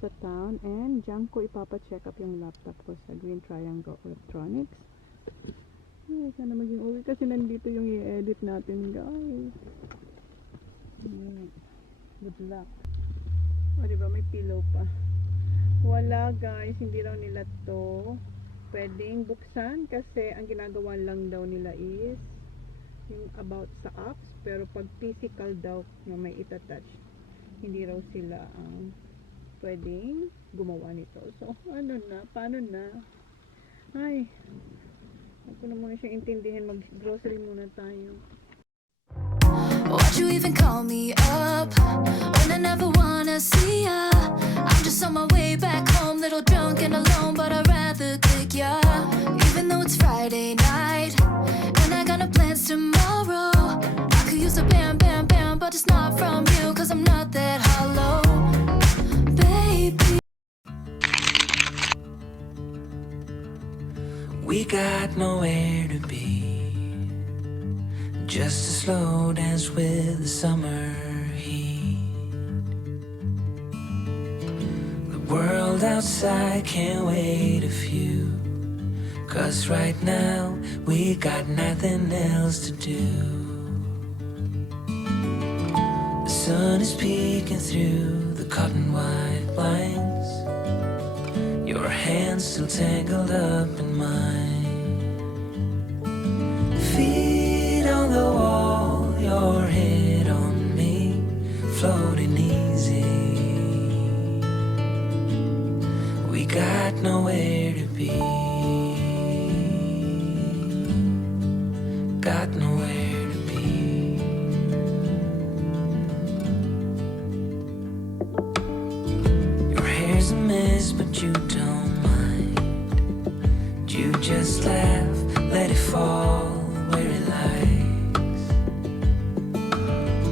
sa town and diyan ko ipapacheck up yung laptop ko sa Green Triangle Electronics. Ay, sana maging okay kasi nandito yung i-edit natin, guys. Good luck. O, diba may pillow pa. Wala, guys, hindi raw nila to pwedeng buksan kasi ang ginagawa lang daw nila is yung about sa apps, pero pag physical daw na may itatouch, hindi raw sila ang pwedeng gumawa nito. So, ano na? Paano na? Ay, huwag ko na muna siyang intindihin. Mag-grocery muna tayo. Why'd you even call me up when I never wanna see ya? I'm just on my way back home, little drunk and alone, but I'd rather kick ya. Even though it's Friday night and I got no plans tomorrow, I could use a bam, bam, bam, but it's not from you, cause I'm not that hollow, baby. We got nowhere to be, just a slow dance with the summer heat. The world outside can't wait a few, cause right now we got nothing else to do. The sun is peeking through the cotton white blinds, your hands still tangled up in mine. Feet on the wall, your head on me, floating easy. We got nowhere to be, got nowhere to be. Your hair's a mess, but you don't mind. You just laugh, let it fall where it lies.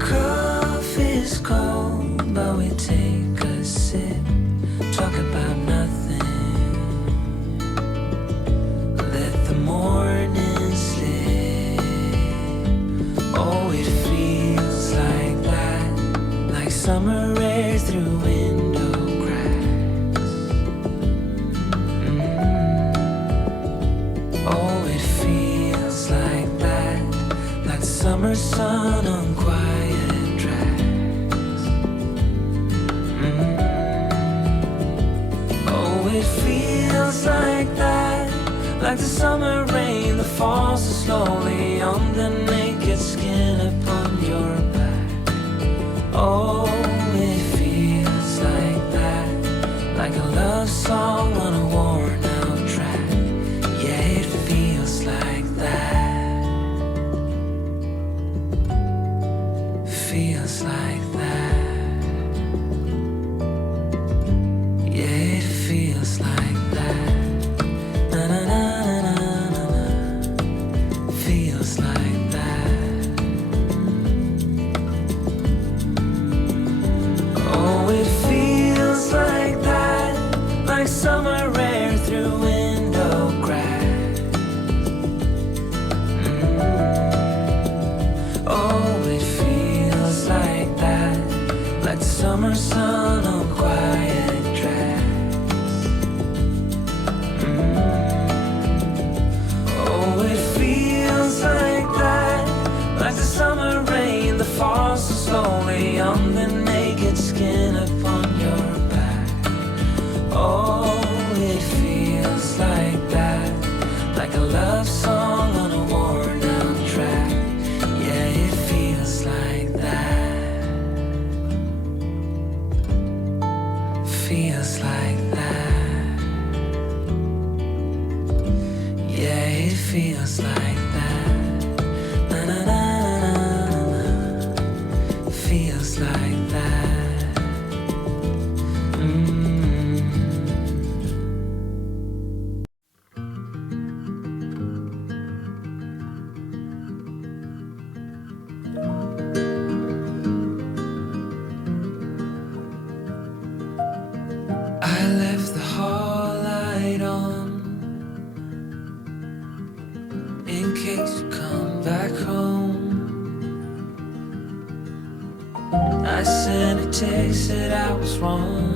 Coffee's cold, but we take a sip, talk about nothing, let the morning slip. Oh, it feels like that, like summer air through window cracks. Oh, it feels like that, like summer sun on quiet tracks. Oh, it feels like that, like the summer rain that falls so slowly on the naked skin upon your back. Oh, it feels like that, like a love song on a worn out track. Yeah, it feels like that, feels like that. Yeah, it feels like that. Na na na na na na. Feels like that. Oh, it feels like that, like summer air through window cracks. Oh, it feels like that, like the summer sun on quiet tracks. Oh, it feels like that, like the summer rain that falls so slowly on the naked skin upon your back. Oh, it feels like that, like a love song on a worn out track. Yeah, it feels like that, feels like that. Yeah, it feels like that. Na na na na na na. Feels like that. I left the hall light on in case you come back home. I sent a text that I was wrong.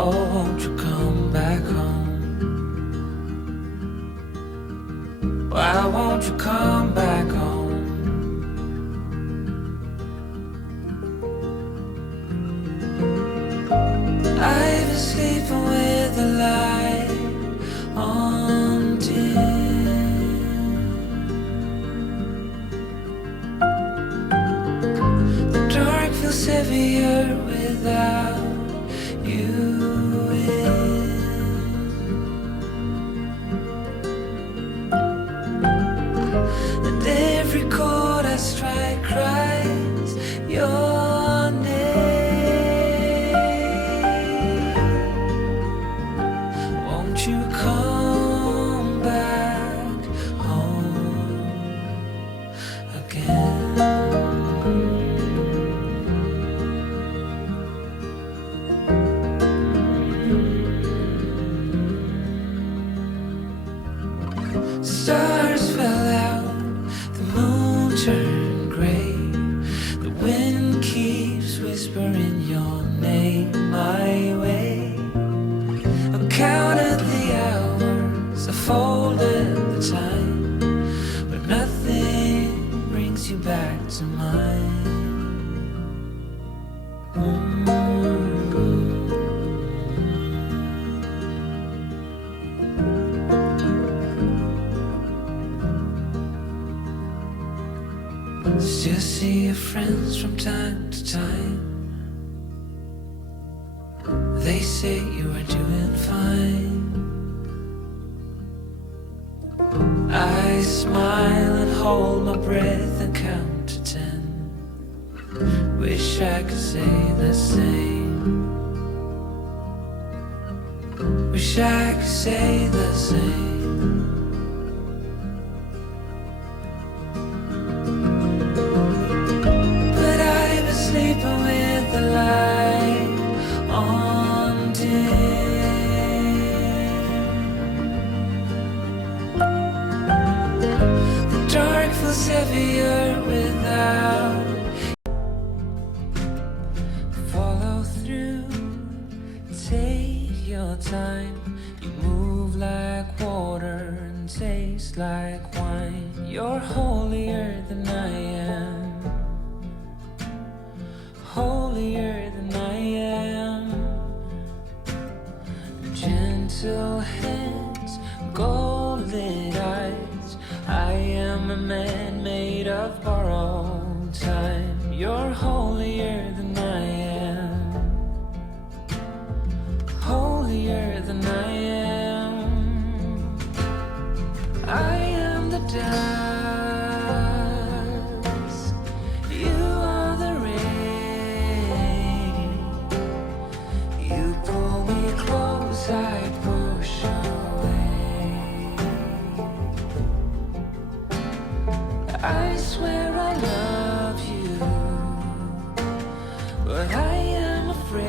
Oh, won't you come back home? Why won't you come back home? I've been sleeping with the light on dim. The dark feels heavier without you in. And every chord I strike cries your name. Won't you come back home again? Stars fell out, the moon turned gray. The wind keeps whispering your name my way. I counted the hours, I folded the time, but nothing brings you back to mine. Still see your friends from time to time. They say you are doing fine. I smile and hold my breath and count to 10. Wish I could say the same. Wish I could say the same. Sleeping with the light on dim. The dark feels heavier without. Follow through, take your time. You move like water and taste like wine. You're holier than I am. Holier than I am. Gentle hands, golden eyes. I am a man made of borrowed time. You're holier than I am. Holier than I am. I am the dust. You are the rain. You pull me close, I push away. I swear I love you, but I am afraid.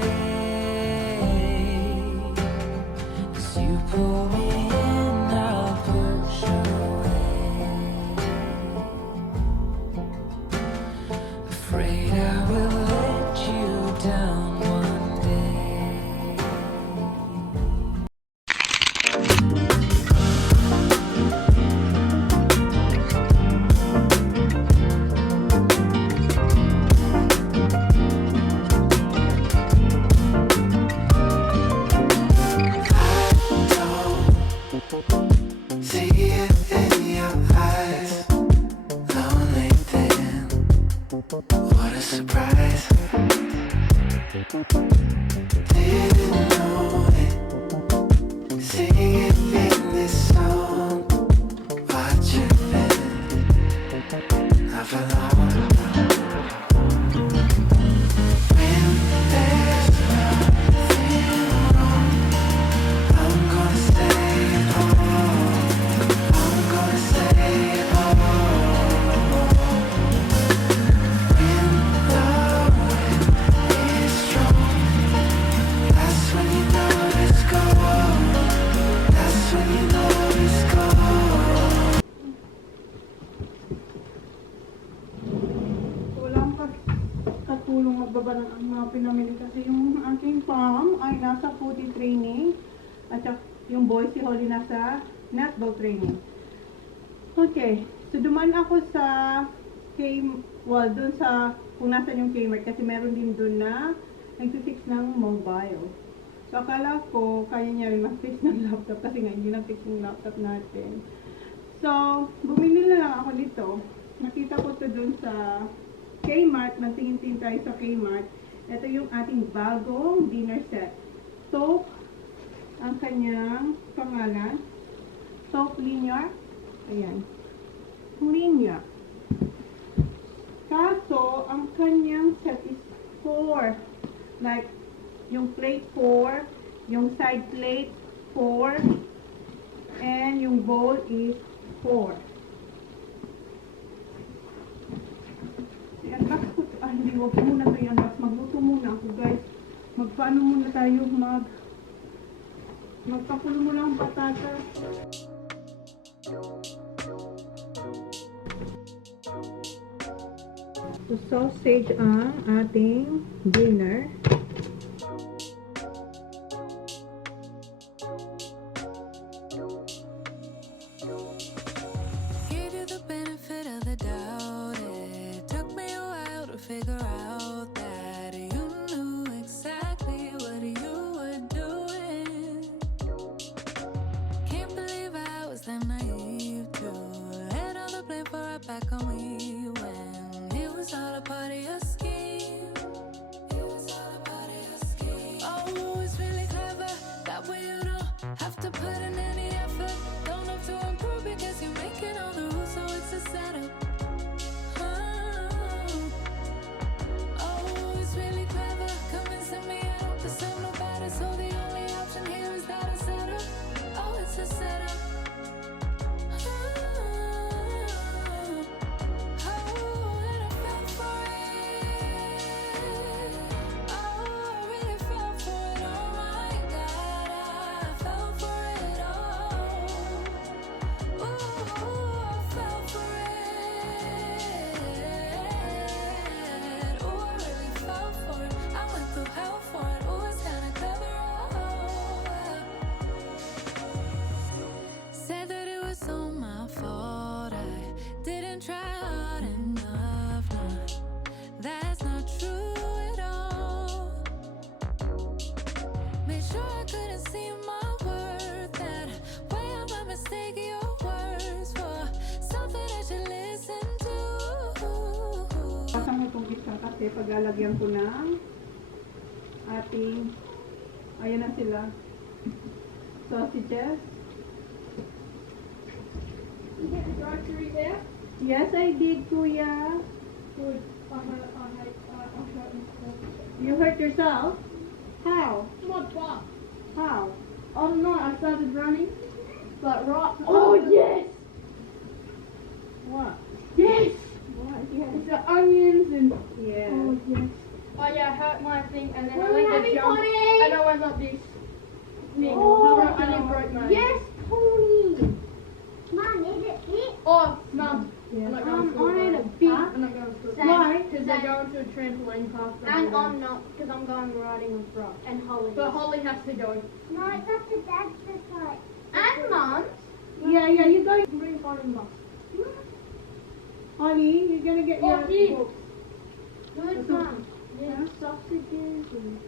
'Cause you pull me in, I'll push away. Afraid I will let you down one day. See it in your eyes, lonely then. What a surprise. Didn't know it. Singing it in this song. Watch it then. Not for long. When there's nothing wrong, I'm gonna stay home. I'm gonna stay home. When the wind is strong, that's when you know it's gone. That's when you know it's gone. pagbaba ng mga pinamili kasi yung aking mom ay nasa foodie training at yung boy si Holly nasa netball training. Okay, so duman ako sa dun sa kung nasan yung Kmart kasi meron din dun na nag-fix ng mobile. So akala ko kaya niya rin mag-fix ng laptop kasi nga hindi na-fix yung laptop natin. So bumili na lang ako dito. Nakita ko to dun sa Kmart, nagtingin-tingin tayo sa Kmart. Ito yung ating bagong dinner set. Taupe, ang kanyang pangalan. Taupe linear. Ayan. Linear. Kaso, ang kanyang set is 4. Like, yung plate 4, yung side plate 4, and yung bowl is 4. I-unbox ko. Hindi, wag ko muna ito i-unbox. Magluto muna ako, guys. Magpaano muna tayo, magpakulo muna ang patata. So, sausage ang ating dinner. Gave you the benefit of the doubt. It took me a while to figure out that you knew exactly what you were doing. Can't believe I was that naive to let all the blame for right back on me when it was all a part of your scheme. It was all a part of your scheme. Oh, it's really clever. That way you don't have to put in any effort. Don't have to improve because you're making all the rules, so it's a setup. Oh, it's really clever. Convincing me I don't deserve no better, so the only option here is that I settle. Oh, it's a setup. Kasi paglalagyan ko ng ating, ayan na sila, sausages. You get the grocery there? Yes, I did, Kuya. Good. I You hurt yourself? How? My butt. How? I don't know, I started running. But right. Oh, yes! What? Yes! What? Yes. It's the onions and. Yes. Oh, yes. Oh, yeah, I hurt my thing and then We're I went having to jump. fun. And I went like this. Oh, I nearly broke my. Yes, Tony. Mom, is it me? Oh, Mum. Yes. I'm not going to I need a big. big. I'm not going to Same. Why? Because they're going to a trampoline park. And I'm not, because I'm going riding with Rock and Holly. But Holly has to go. No, it's up to Dad's to like. And Mum. Yeah, you guys. Bring on and Mum. Ollie, you're gonna get your here. books. Good, Mom. Yeah. Sausages and.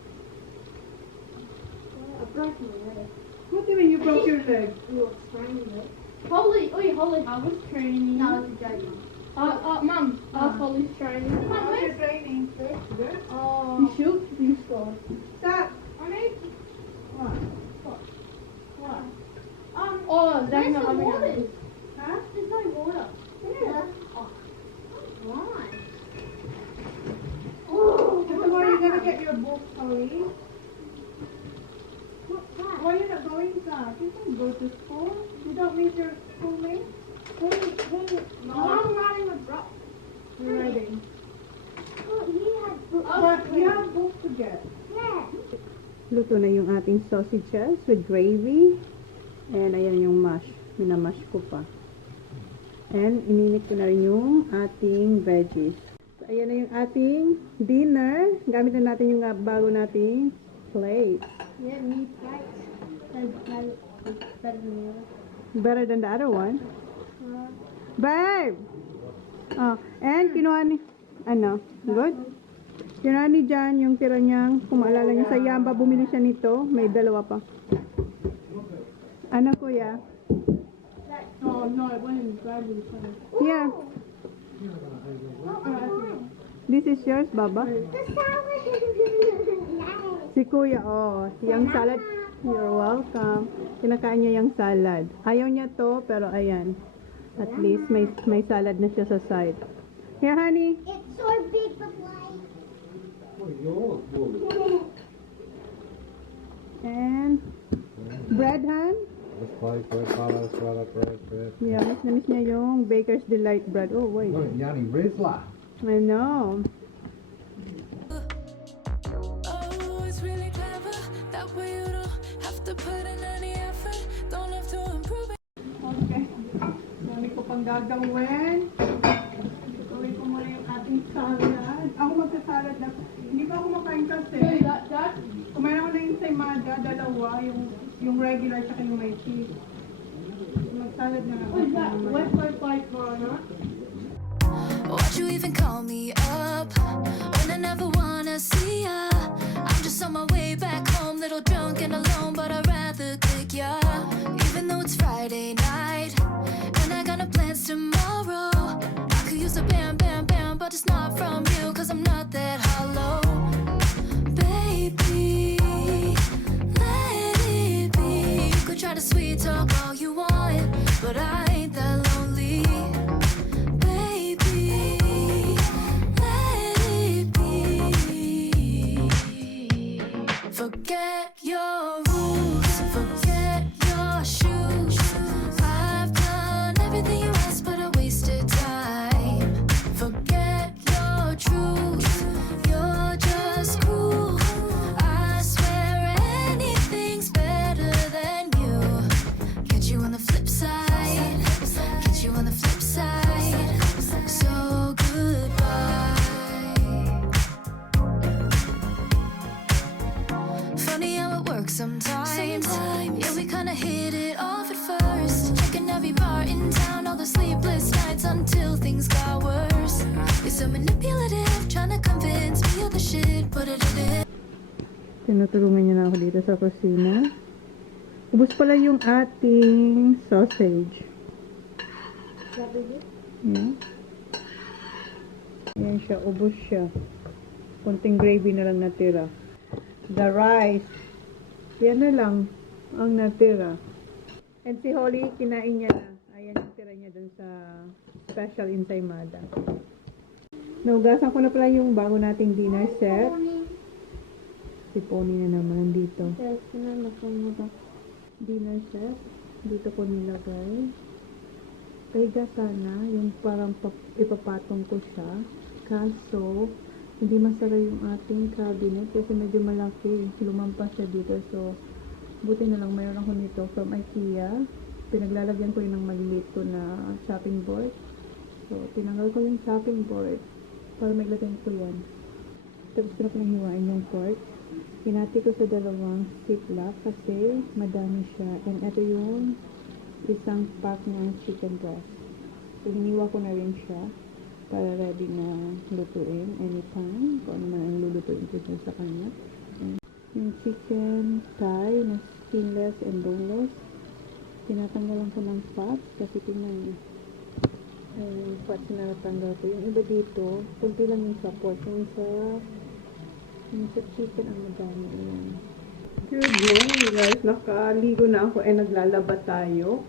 I broke my leg. What do you mean you broke your leg? You were training it. Holly, oi, Holly, I was training you. No, it's a joke, Mom. Mum, Holly's training. How's your training? Good. Oh. You shoot, you score. Stop. I need. What? What? Oh, that's Where's not the having water? it. Huh? There's no water. Yeah. Why? Oh, So where are you gonna get your books, Ollie? what's that? Why are you not going back? You can go to school. You don't miss your schoolmate. I'm riding with Brock. You're ready. Oh, you had books. But you have books to get. Yeah. Luto na yung ating sausages with gravy. And ayan yung mash. Minamash ko pa. And ininit ko na rin yung ating veggies. Ayan na yung ating dinner. Gamit na natin yung bago nating plate. Yeah, me bites. That's better than the other. Better than the other one. Uh, Babe! Oh, and kinuha ni, good? Kinuha ni Jan yung tira niyang, kung maalala niyo sa Yamba, bumili siya nito. May dalawa pa. Ano kuya? oh no, it went in the garbage. Here. This is yours, Baba. The salad is nice. Si kuya, yung salad. You're welcome. Kinakain niya yung salad. Ayaw niya to, pero ayan. At least may salad na siya sa side. Here, honey. It's so big but light. And bread, Han? Yeah, miss na miss niya yung Baker's Delight bread. Oh, wait. Yanni Rizla. I know. Oh, it's really clever. That way you don't have to put in any effort. Don't have to improve it. Okay. Dami ko pang gagawin. Gagawin ko muna yung ating salad. Ako magsasalad na. Hindi pa ako makain kasi. That? Kumain ako na yung ensaymada, dalawa. Yung regular tsaka yung may cheese. Magsalad na ako. What is that? West Side Fight Corona? Why'd you even call me up when I never wanna see ya? I'm just on my way back home, little drunk and alone, but I'd rather kick ya. Even though it's Friday night and I got no plans tomorrow, I could use a bam, bam, bam, but it's not from you, cause I'm not that hollow. Baby, let it be. You could try to sweet talk all you want, but I ain't that lonely. Forget your rules, forget your shoes. I've done everything you asked, but I wasted time. Forget your truth, you're just cruel. I swear anything's better than you. Get you on the flip side, get you on the flip side. So goodbye. Funny how it works sometimes. Yeah, we kinda hit it off at first. Checking every bar in town, all the sleepless nights until things got worse. You're so manipulative, trying to convince me you're the shit, but it is. Tinutulungan niya na ako dito sa kusina. Ubus pala yung ating sausage. Yeah. Yan siya, ubus siya. Konting gravy na lang natira. The rice. Yan na lang ang natira. And si Holly, kinain niya na. Ayan yung tira niya dun sa special ensaymada. Naugasan ko na pala yung bago nating dinner set. Si Pony na naman nandito. Dinner set. Dito ko nilagay. Kaya sana yung parang ipapatong ko siya. Kaso, hindi masara yung ating cabinet kasi medyo malaki. Lumampas siya dito. So, buti na lang mayroon ako nito from IKEA. Pinaglalagyan ko yun ng maliliit ko na chopping board. So, tinanggal ko yung chopping board para maglagay ko yan. Tapos ko na pinahiwain yung pork. Pinati ko sa dalawang ziplock kasi madami siya. And ito yung isang pack ng chicken breast. So, hiniwa ko na rin siya para ready na lutuin anytime. Kung ano man ang lulutuin ko dyan sa kanya. And yung chicken thigh na skinless and boneless. Tinatanggalan ko ng fats kasi tingnan niyo. Yung fats na natanggal ko. Yung iba dito, kunti lang yung sa pork. Yung sa chicken ang madami. Good morning guys. Nakaligo na ako and naglalaba tayo.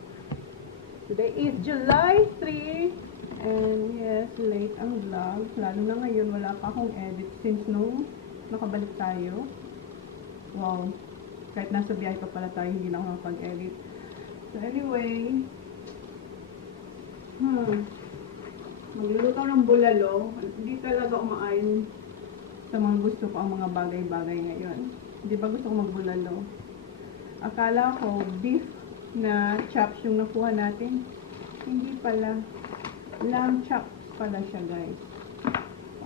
Today is July 3. And yes, late ang vlog. Lalo na ngayon, wala pa akong edit since nung nakabalik tayo. Wow. Kahit nasa biyahe pa pala tayo, hindi na ako nakapag-edit. So anyway, magluluto ng bulalo. Hindi talaga umaayon sa mga gusto ko ang mga bagay-bagay ngayon. Di ba gusto ko magbulalo? Akala ko beef na chops yung nakuha natin. Hindi pala. Lamb chops pala siya guys.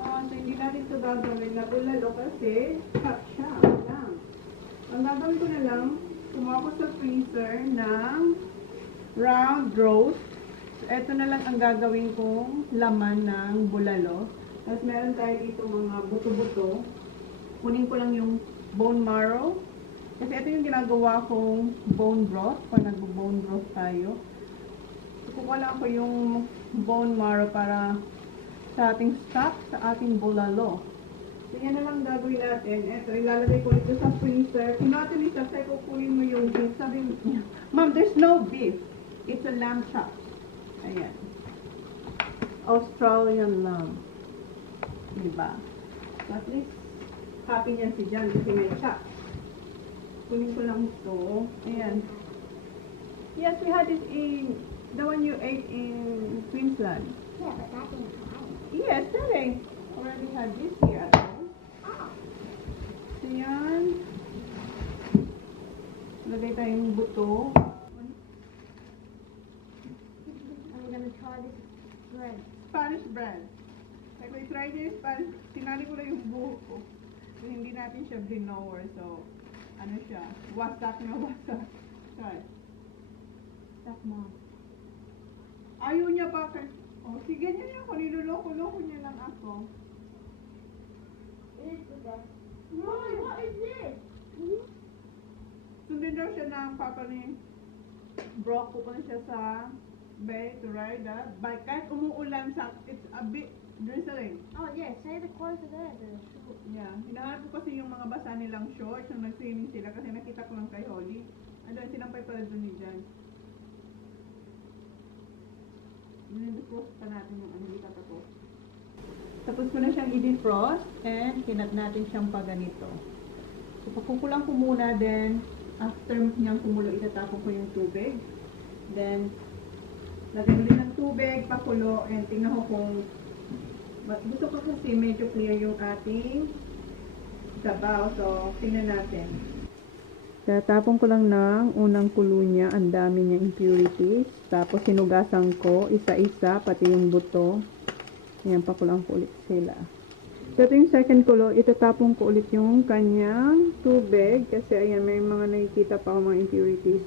So hindi natin ito gagawin na bulalo kasi hot siya. Lang. Ang gagawin ko na lang, kumuha ko sa freezer ng round roast. So, ito na lang ang gagawin kong laman ng bulalo. Tapos meron tayo dito mga buto-buto. Kunin ko lang yung bone marrow. Kasi ito yung ginagawa kong bone broth. Pag nag-bone broth tayo. Kukuha lang ko yung bone marrow para sa ating stock, sa ating bulalo. So, yan na lang gagawin natin. Ito, ilalagay ko ito sa freezer. Kinatin ni Sasay, kukunin mo yung beef. Sabi niya, Ma'am, there's no beef. It's a lamb chop. Ayan. Australian lamb. Diba? So, at least, happy niyan si Jan kasi may chop. Kunin ko lang ito. Ayan. Yes, we had it in the one you ate in Queensland. Yeah, but that didn't fry. Yes, they already had this here at home. Oh. So, yan. Lagay tayong buto. I'm gonna try this bread. Spanish bread. Like, we tried this Spanish. Tinali ko lang yung buhok ko. So, hindi natin siya blinower. So, ano siya? Wasak na wasak. Try. That's mom. Ayaw niya pa. Oh, sige niya yan. Kung niloloko-loko niya lang ako. It is the best. Mom, what is this? Sundin daw siya ng papa ni Brock. Pupunta siya sa bay to ride the bike. Kahit umuulan sa, it's a bit drizzling. Oh yeah, say the clothes are there. The short. Yeah. Hinahanap ko kasi yung mga basa nilang shorts nung nag-swimming sila kasi nakita ko lang kay Holly. Ano, sinampay pala doon ni Jan. Nilipos pa natin yung ano, hindi tapos. Tapos ko na siyang i-defrost and kinat natin siyang pa ganito. So, pakukulang ko muna, then after niyang kumulo, itatapon ko yung tubig. Then, lagyan ulit ng tubig, pakulo, and tingnan ko kung gusto ko kasi medyo clear yung ating sabaw. So, tingnan natin. Tatapon ko lang ng unang kulo niya. Ang dami niyang impurities. Tapos, sinugasan ko isa-isa, pati yung buto. Ayan, pakulang ko ulit sila. So, ito yung second kulo. Itatapon ko ulit yung kanyang tubig. Kasi, ayan, may mga nakikita pa ako mga impurities.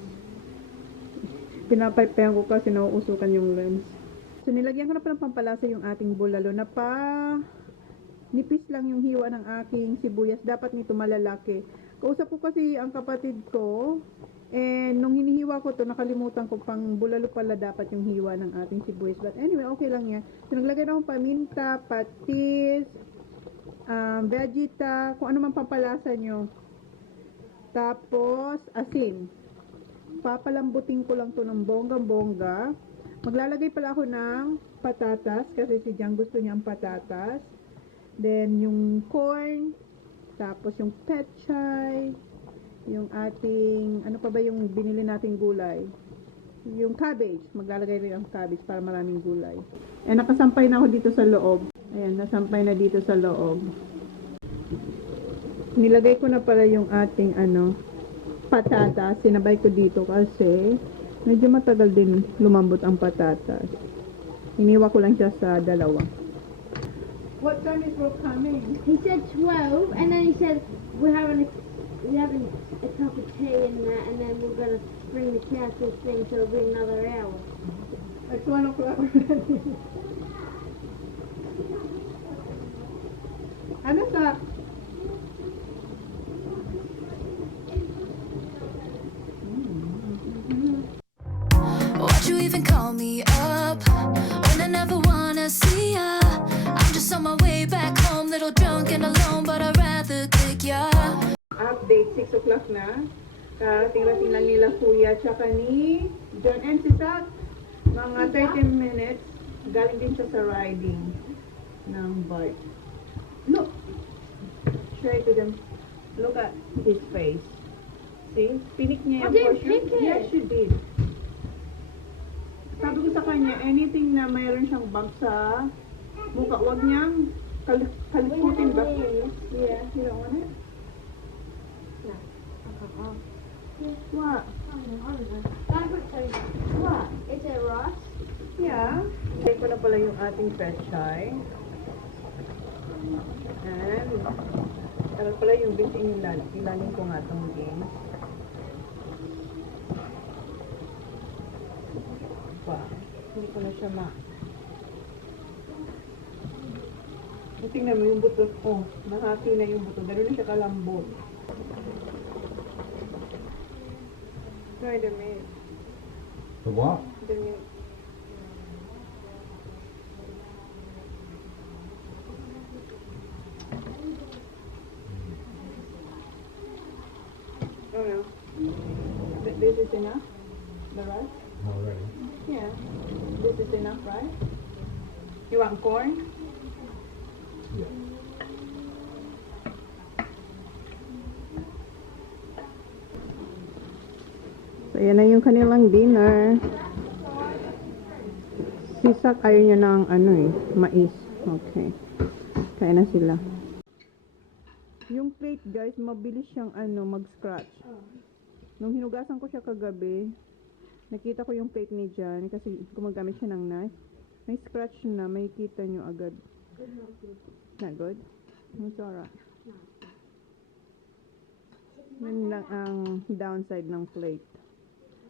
Pinapaypayan ko kasi nauusukan yung lens. So, nilagyan ko na pa ng pampalasa yung ating bulalo na nipis lang yung hiwa ng aking sibuyas. Dapat nito malalaki. Kausap ko kasi ang kapatid ko, and nung hinihiwa ko to, nakalimutan ko pang bulalo pala dapat yung hiwa ng ating sibuyas. But anyway, okay lang yan. So, naglagay na akong paminta, patis, vegeta, kung ano man pampalasa nyo. Tapos, asin. Papalambutin ko lang to ng bonggang-bongga. Maglalagay pala ako ng patatas, kasi si Jang gusto niya ang patatas. Then, yung corn, tapos yung pechay, yung ating, ano pa ba yung binili nating gulay? Yung cabbage. Maglalagay rin ang cabbage para maraming gulay. Eh, nakasampay na ako dito sa loob. Ayan, nasampay na dito sa loob. Nilagay ko na pala yung ating, patatas. Sinabay ko dito kasi medyo matagal din lumambot ang patatas. Iniwa ko lang siya sa dalawa. What time is Rob coming? He said 12, and then he said we're having a cup of tea and that, and then we're gonna bring the cat this thing, so it'll be another hour. It's 1 o'clock already. Ano sa? Why'd you even call me up when I never wanna see ya? I'm just on my way back home, little drunk and alone, but I'd rather kick ya. Update, 6 o'clock na. Karating-rating lang nila kuya tsaka ni John and si Sat. Mga 30 minutes. Galing din siya sa riding ng bike. Look! Show it to them. Look at his face. See? Pinik niya yung didn't portion. pick it. Yes, you did. Sabi ko sa kanya, anything na mayroon siyang bump sa mukha, huwag niyang kalikutin ba? Yeah, you don't want it? What? What? Is it Ross? Yeah. Take ko na pala yung ating pechay. And, ano pala yung beans ilalim ko nga itong beans. Hindi ko na siya tingnan mo yung buto. Oh, nahati na yung buto. Gano'n na siya kalambot. Try the meat. The what? The meat. Oh no. This is enough? The rice? Already. Yeah. This is enough, right? You want corn? Yeah. So, yan na yung kanilang dinner. Si Sak ayaw niya ng mais. Okay. Kaya na sila. Yung plate, guys, mabilis siyang mag-scratch. Nung hinugasan ko siya kagabi, nakita ko yung plate ni Jan kasi gumagamit siya ng knife. May scratch na, may kita nyo agad. Not good? It's alright. Yun lang ang downside ng plate.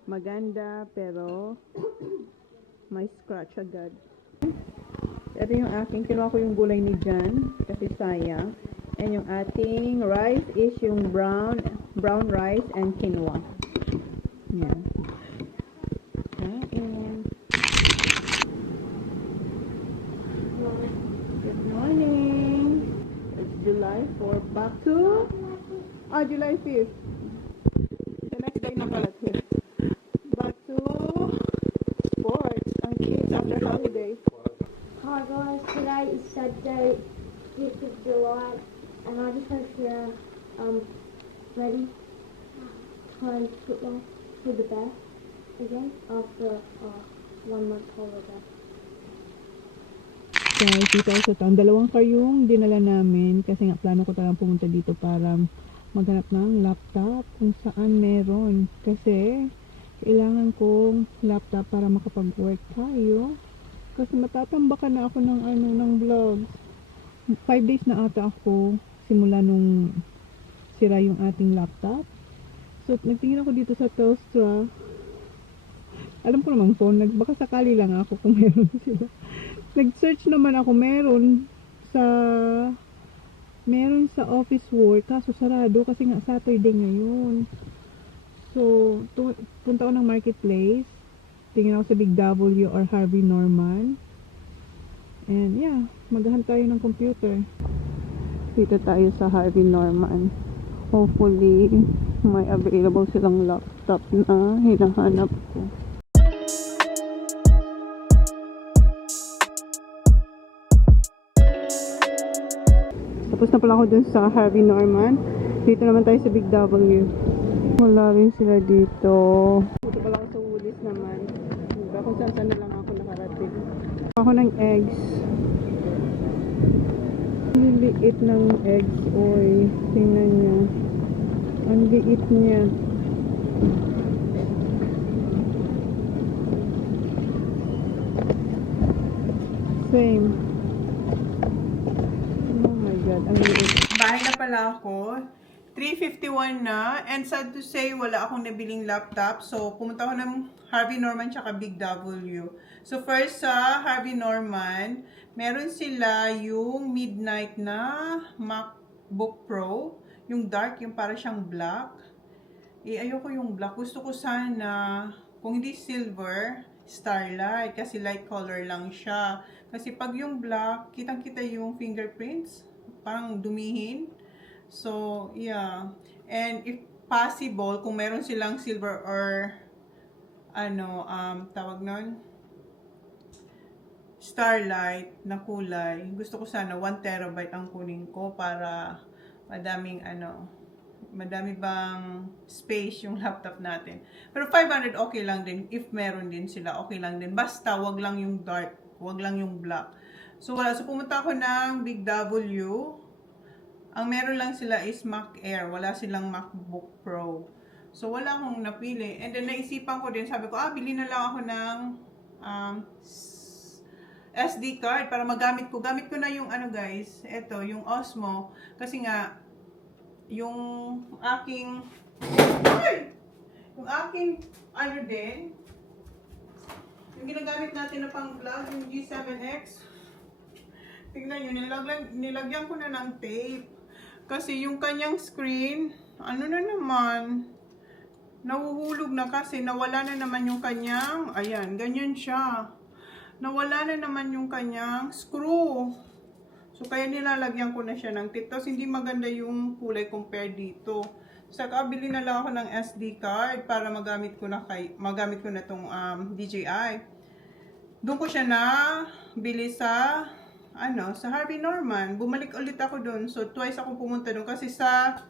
Maganda, pero may scratch agad. Ito yung aking, kinuha ko yung gulay ni Jan kasi sayang. And yung ating rice is yung brown rice and quinoa. Yan. Good morning. It's July 4. Back to July 5th. The next day na pala 5th. Back to sports and kids after holiday. Hi guys, today is Saturday, 5th of July, and I just want to share, ready play football for the best again after 1 month holiday. Guys, dito sa taon, 2 kayong dinala namin kasi nga plano ko talagang pumunta dito para maghanap ng laptop kung saan meron. Kasi kailangan kong laptop para makapag-work tayo. Kasi matatambakan na ako ng vlogs. 5 days na ata ako simula nung sira yung ating laptop. So, nagtingin ako dito sa Telstra. Alam ko naman phone, baka sakali lang ako kung meron sila. Nag-search naman ako, meron sa office work, kaso sarado kasi nga Saturday ngayon. So, punta ako ng marketplace. Tingin ako sa Big W or Harvey Norman. And yeah, maghahanap tayo ng computer. Dito tayo sa Harvey Norman. Hopefully, may available silang laptop na hinahanap ko. Tapos na pala ako dun sa Harvey Norman. Dito naman tayo sa Big W. Wala rin sila dito. Dito pala ako sa Woolies naman. Diba kung saan na lang ako nakarating. Ako ng eggs. Ang liit ng eggs. Oy, tingnan nyo. Ang liit niya. Same. Oh my God, ang liit. Bahay na pala ako. 3:51 na. And sad to say, wala akong nabiling laptop. So, pumunta ako ng Harvey Norman tsaka Big W. So, first sa Harvey Norman, meron sila yung midnight na MacBook Pro. Yung dark, yung para siyang black. Ayoko yung black. Gusto ko sana, kung hindi silver, starlight. Kasi light color lang siya. Kasi pag yung black, kitang-kita yung fingerprints. Parang dumihin. So, yeah. And if possible, kung meron silang silver or tawag nun, starlight na kulay, gusto ko sana 1 terabyte ang kunin ko para madami bang space yung laptop natin. Pero 500 okay lang din. If meron din sila, okay lang din. Basta, wag lang yung dark. Wag lang yung black. So, wala. So, pumunta ako ng Big W. Ang meron lang sila is Mac Air. Wala silang MacBook Pro. So, wala akong napili. And then, naisipan ko din. Sabi ko, bili na lang ako ng SD card para magamit ko. Gamit ko na yung ano guys, ito, yung Osmo. Kasi nga, yung aking, ano din, yung ginagamit natin na pang vlog, yung G7X. Tignan nyo, nilagyan ko na ng tape. Kasi yung kanyang screen, ano na naman, nahuhulog na kasi nawala na naman yung kanyang, ayan, ganyan siya. Nawala na naman yung kanyang screw. So, kaya nilalagyan ko na siya ng tape. Tapos, hindi maganda yung kulay compare dito. So, kabili na lang ako ng SD card para magamit ko na tong DJI. Doon ko siya na bili sa sa Harvey Norman. Bumalik ulit ako doon. So, twice ako pumunta doon kasi sa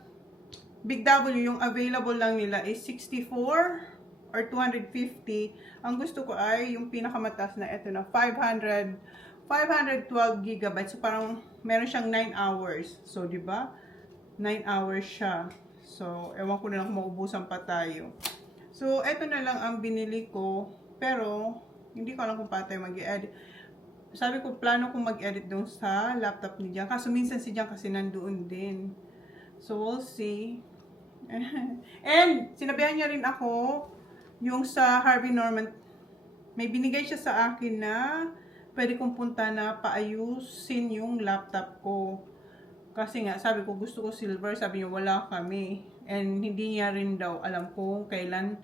Big W, yung available lang nila is 64 or 250. Ang gusto ko ay yung pinakamataas na ito na 512 gigabytes. So, parang meron siyang 9 hours. So, di ba? 9 hours siya. So, ewan ko na lang kung maubusan pa tayo. So, ito na lang ang binili ko. Pero, hindi ko alam kung paano tayo mag-edit. Sabi ko, plano kong mag-edit doon sa laptop ni Jan. Kaso, minsan si Jan kasi nandoon din. So, we'll see. And, sinabihan niya rin ako, yung sa Harvey Norman, may binigay siya sa akin na pwede kong punta na paayusin yung laptop ko. Kasi nga, sabi ko, gusto ko silver. Sabi niya, wala kami. And hindi niya rin daw alam kung kailan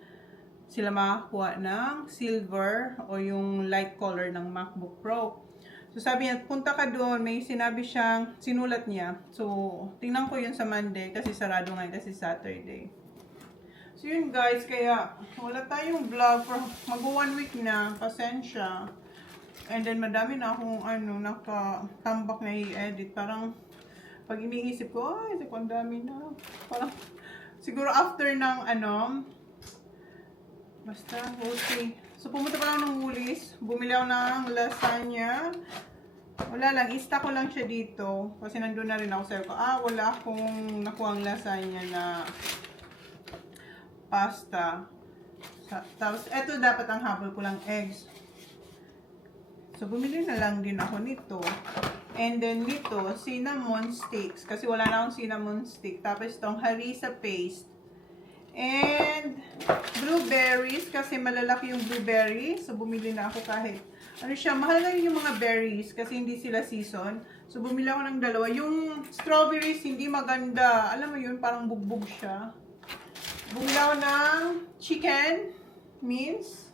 sila makakuha ng silver o yung light color ng MacBook Pro. So sabi niya, punta ka doon. May sinabi siyang, sinulat niya. So, tingnan ko yun sa Monday kasi sarado ngayon kasi Saturday. So yun guys, kaya wala tayong vlog for mag-1 week na. Pasensya. And then madami na akong nakatambak na i-edit. Parang pag iniisip ko, ay, ang dami na. Parang siguro after ng basta, we'll see. So pumunta pa lang ng Woolies. Bumili ako ng lasagna. Wala lang, ista ko lang siya dito. Kasi nandun na rin ako. Sabi ko, wala akong nakuhang lasagna na pasta. Tapos, eto dapat ang habol ko lang eggs. So, bumili na lang din ako nito. And then, nito, cinnamon sticks. Kasi wala na akong cinnamon stick. Tapos, itong harissa paste. And, blueberries. Kasi malalaki yung blueberries. So, bumili na ako kahit mahal na yung mga berries kasi hindi sila season. So, bumili ako ng dalawa. Yung strawberries, hindi maganda. Alam mo yun, parang bugbog siya. Bumili ako ng chicken mince.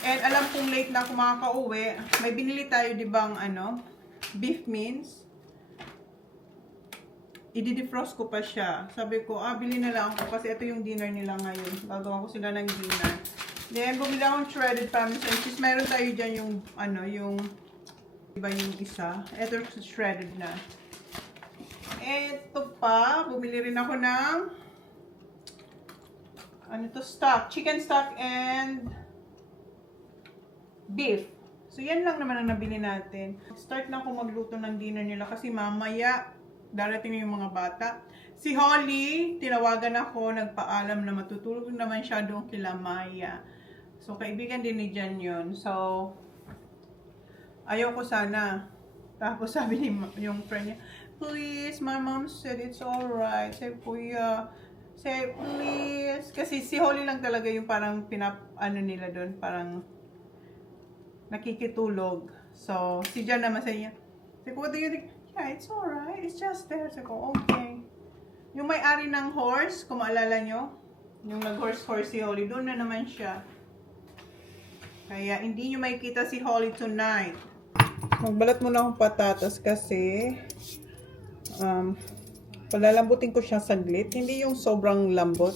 And alam kong late na ako makaka-uwi. May binili tayo, di bang, beef mince. I-defrost ko pa siya. Sabi ko, bili na lang ako kasi ito yung dinner nila ngayon. Gagawa ko sila ng dinner. Then, bumili akong shredded parmesan cheese. Meron tayo dyan yung, iba yung isa. Ito shredded na. Ito pa, bumili rin ako ng, stock. Chicken stock and beef. So, yan lang naman ang nabili natin. Start na ako magluto ng dinner nila kasi mamaya, darating na yung mga bata. Si Holly, tinawagan ako, nagpaalam na matutulog naman siya doon kila Maya. So, kaibigan din ni Jan yun. So, ayaw ko sana. Tapos sabi ni yung friend niya, please, my mom said it's alright. Say, kuya, say, please. Kasi si Holly lang talaga yung parang nila doon, parang nakikitulog. So, si Jan naman sa niya, say, what do you think? Yeah, it's alright. It's just there. Say ko, okay. Yung may-ari ng horse, kung maalala nyo, yung nag-horse si Holly, doon na naman siya. Kaya, hindi nyo makikita si Holly tonight. Magbalat muna akong patatas kasi palalambutin ko siya saglit. Hindi yung sobrang lambot.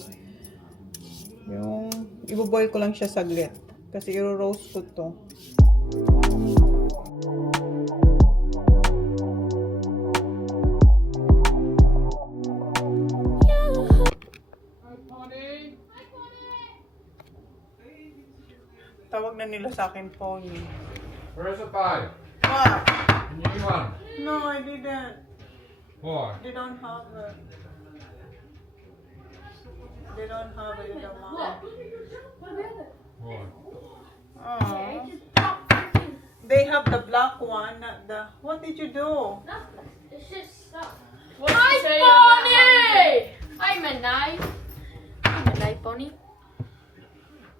Yung iboboil ko lang siya saglit. Kasi i-roast ko to. Tawag na nila sa akin, Pony. Where's the pie? What? Iniwan. No, I didn't. Why? They don't have it. They don't have it in the mom. Why? Oh. They have the black one, not the... What did you do? Nothing. It's just stuff. Hi, Bonnie! I'm a knife. I'm a knife, Bonnie.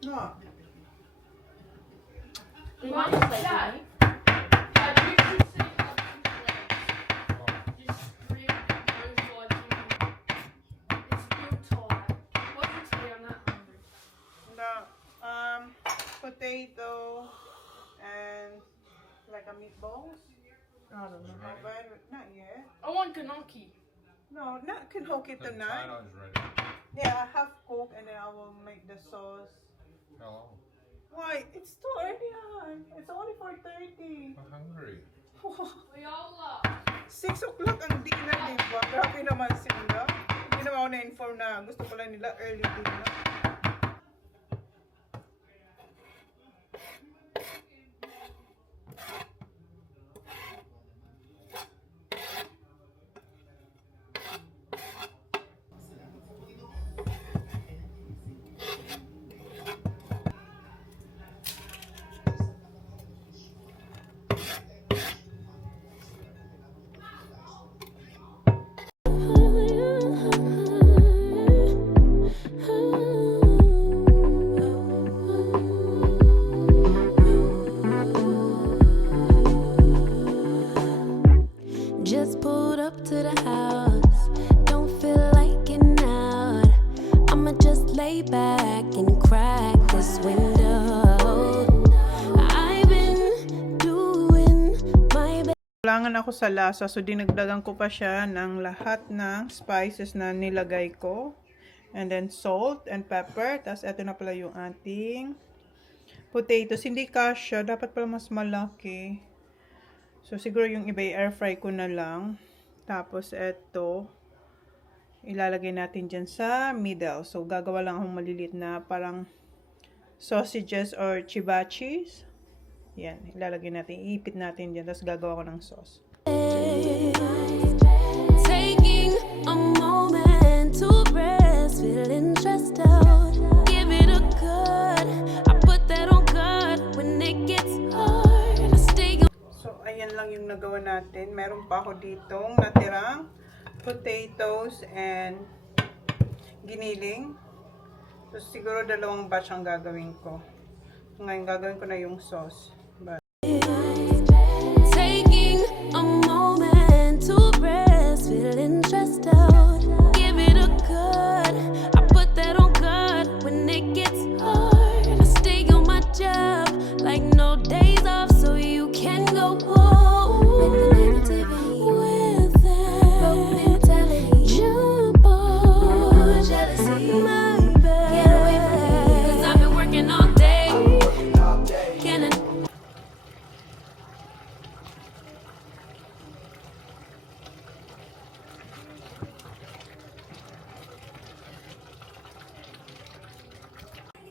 No. Do you want to play knife? The potato and like a meatballs. I don't know. Not yet. I want gnocchi. No, not Kentucky tonight. China is ready. Yeah, I have Coke and then I will make the sauce. Hello. Why? It's too early on. It's only 4:30. I'm hungry. We all 6 o'clock ang dinner, diba? Grabe naman sila. Hindi naman ako na-inform na gusto pala nila early dinner. Just pulled up to the house. Don't feel like getting out. I'ma just lay back and crack this window. I've been doing my best. Kulangan ako sa lasa, so dinagdagan ko pa siya ng lahat ng spices na nilagay ko. And then salt and pepper. Tapos eto na pala yung ating potatoes. Hindi kasya, dapat pala mas malaki. So siguro yung iba air fry ko na lang. Tapos eto ilalagay natin dyan sa middle. So gagawa lang akong maliliit na parang sausages or chibachis. Yan, ilalagay natin, iipit natin dyan. Tapos gagawa ko ng sauce. Taking a moment to rest, feeling stressed out. Give it a good. I put that on good when it gets hard. I stay. So ayan lang yung nagawa natin. Meron pa ako ditong natirang potatoes and giniling. So siguro dalawang batch ang gagawin ko. Ngayon gagawin ko na yung sauce. Taking a moment to rest, feeling stressed out. Give it a good. I put that on good when it gets hard. I stay on my job like no days off, so you can go home with that broke mentality. Jump on jealousy, my bad. Get away from me, 'cause I've been working all day. Can I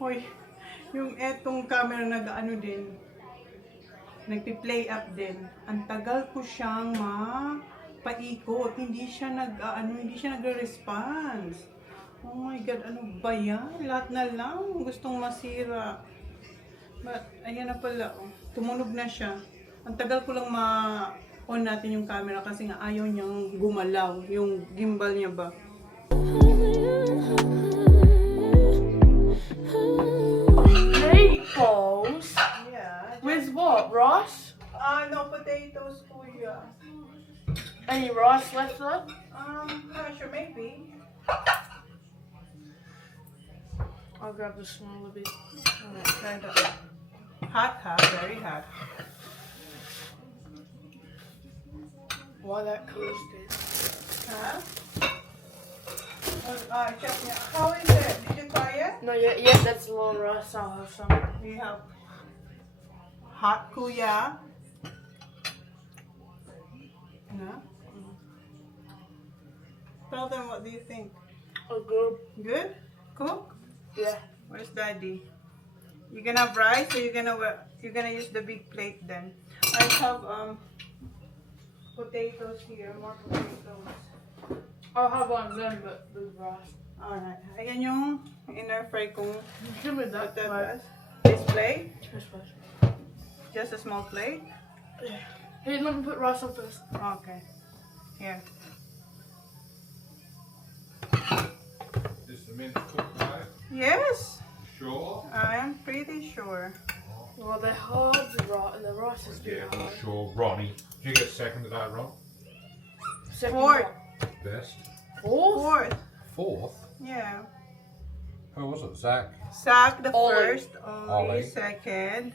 Hoy, yung etong camera nag-ano din, nagpi-play up din. Ang tagal ko siyang paikot, hindi siya hindi siya nagre-response. Oh my god, ano ba yan? Lahat na lang gustong masira. But ayan na pala, oh. Tumunog na siya. Ang tagal ko lang on natin yung camera kasi nga ayaw niyang gumalaw, yung gimbal niya ba. Meatballs? Yeah. With what? Rice? No, potatoes, kuya. Any rice left though? Not sure, maybe. I'll grab the smaller bit. Alright, try that. Hot, very hot. Why that closed it? Huh? Check me out. How is it? Did you try it? No, yeah, that's a little rice. I'll have some. We have hot kuya. No? Tell them, what do you think? Oh, good. Good? Cook? Yeah. Where's daddy? You gonna have rice or you're gonna use the big plate then? I have potatoes here, more potatoes. I'll have one of them, but with rice. Alright. Ayan yung inner fry kong Give me that. patatas. This plate? This one. Just a small plate? Hey, let me put rice on first. Okay. Here. Is the mince cooked, mate? Yes, Sure? I am pretty sure. Well, they're hard, the rice is Yeah, good. for sure. Ronnie. Did you get second to that, Ron? Second Fourth. Best. Fourth? Fourth. Fourth? Yeah. Who was it? Zach? Zach the Ollie. first, Ollie Ollie. second.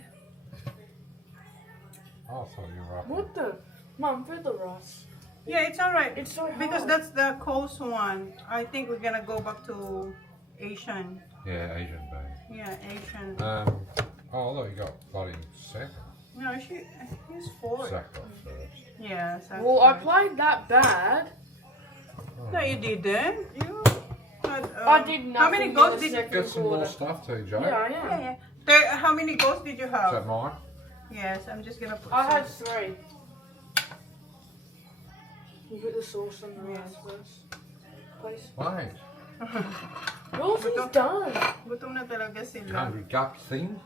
Oh, I thought you were up. What the? Mum, for the rice. Yeah, it's alright. It's so hard. Because that's the coast one. I think we're gonna go back to Asian. Yeah, Asian bag. Yeah, Asian. Oh, I thought you got bloody second. No, he's fourth. Zach got first. Yeah, Zach Well, I first. played that bad. No, you didn't. You had, I did nothing. How many in goals the did you? second Get some more quarter. stuff too, Joe. Yeah, I Yeah, am. yeah. How many goals did you Is have? that mine? Yes, I'm just gonna put. I some. had 3. You put the sauce on the rice first. Please. Mate. Yours is done. Gutom na talaga sila. Hungry gut thing?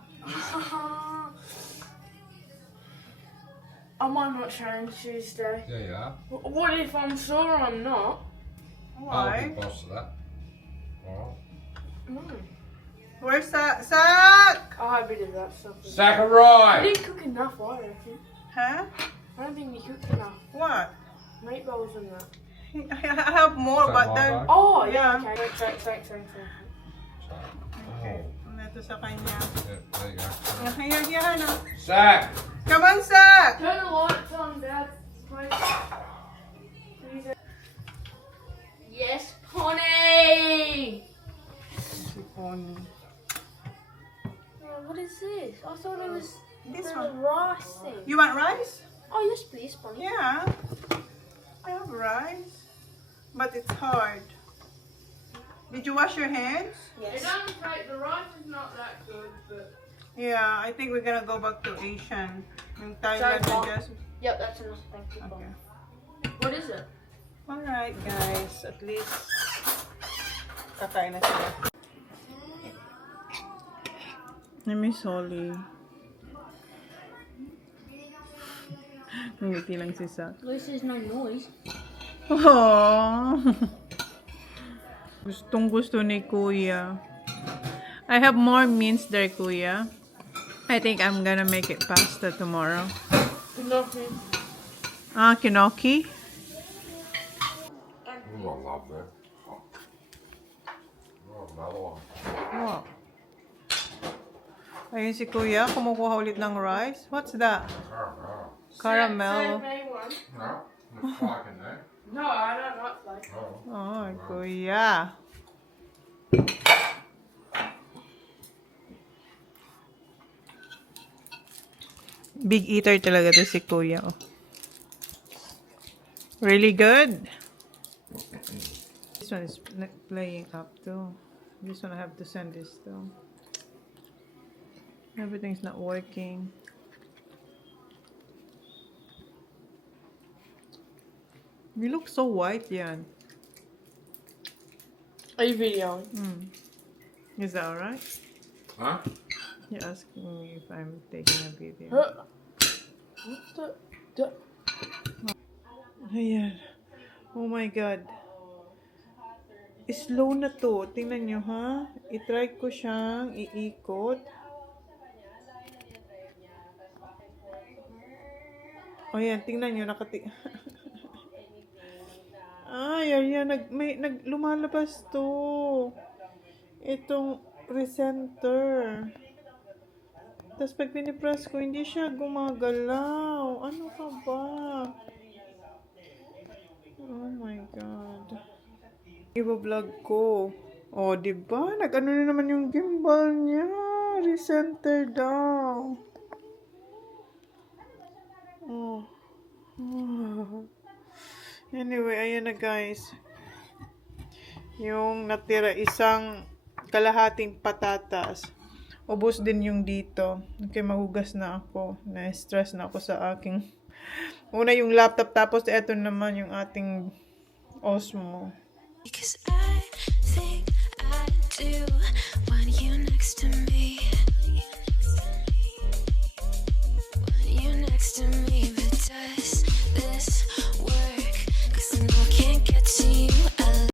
I might not change Tuesday. Yeah, you are. What if I'm sure I'm not? I'll be Why? boss of that. Alright. Mm. Where's Zach? I'll have a bit of that stuff. I Zachariah! didn't cook enough, I reckon. Huh? I don't think we cooked enough. What? Meatballs and that. I have more, Is that but my then. bag? Oh, Yeah. yeah, okay. Thanks. Okay. Oh, Ito sa kanya. yeah, there you go. Here, Hana. Zach! Come on, Zach. Turn the lights on, Dad. Please. Yes, Pony! Oh, what is this? I thought it was This the one. rice thing. You want rice? Oh, yes, please, Pony. Yeah. I have rice. But it's hard. Did you wash your hands? It doesn't take, the rice is not that good, but... Yeah, I think we're gonna go back to Asian. In Thailand, Sorry, we just. Yep, that's enough. Thank you, Pony. Okay. What is it? Alright, guys. At least. Kakain na sila. I miss Holly. Ngiti lang si Zach. At least there's no noise. Aww. Gustong gusto ni Kuya. I have more mince there, Kuya. I think I'm gonna make it pasta tomorrow. Nothing. Ah, kinoki? Oh, I love that. Oh, another one. Wow. Ayun si Kuya, kumukuha ulit ng rice. What's that? Oh, Caramel. Save me one. no. Looks like in there. No, I don't like flake. Oh. Oh, Kuya. Big eater talaga to si Kuya. Oh. Really good. This one is playing up too. This one I have to send this though. Everything's not working. You look so white, Yan. Are you videoing? Is that alright? Huh? You're asking me if I'm taking a video. What the? Ayan. Oh my God. Slow na to. Tingnan nyo, ha? I-try ko siyang iikot. O yan, tingnan nyo. Ay, ayan. Lumalabas to. Itong presenter. Tapos pag pinipress ko, hindi siya gumagalaw. Ano ka ba? Oh my God. Iba-vlog ko. Oh, diba? Nag-ano na naman yung gimbal niya. Recenter daw. Oh. Anyway, ayan na guys. Yung natira isang kalahating patatas. Ubos din yung dito. Okay, mahugas na ako. Na-stress na ako sa aking... Una yung laptop, tapos eto naman yung ating Osmo. Because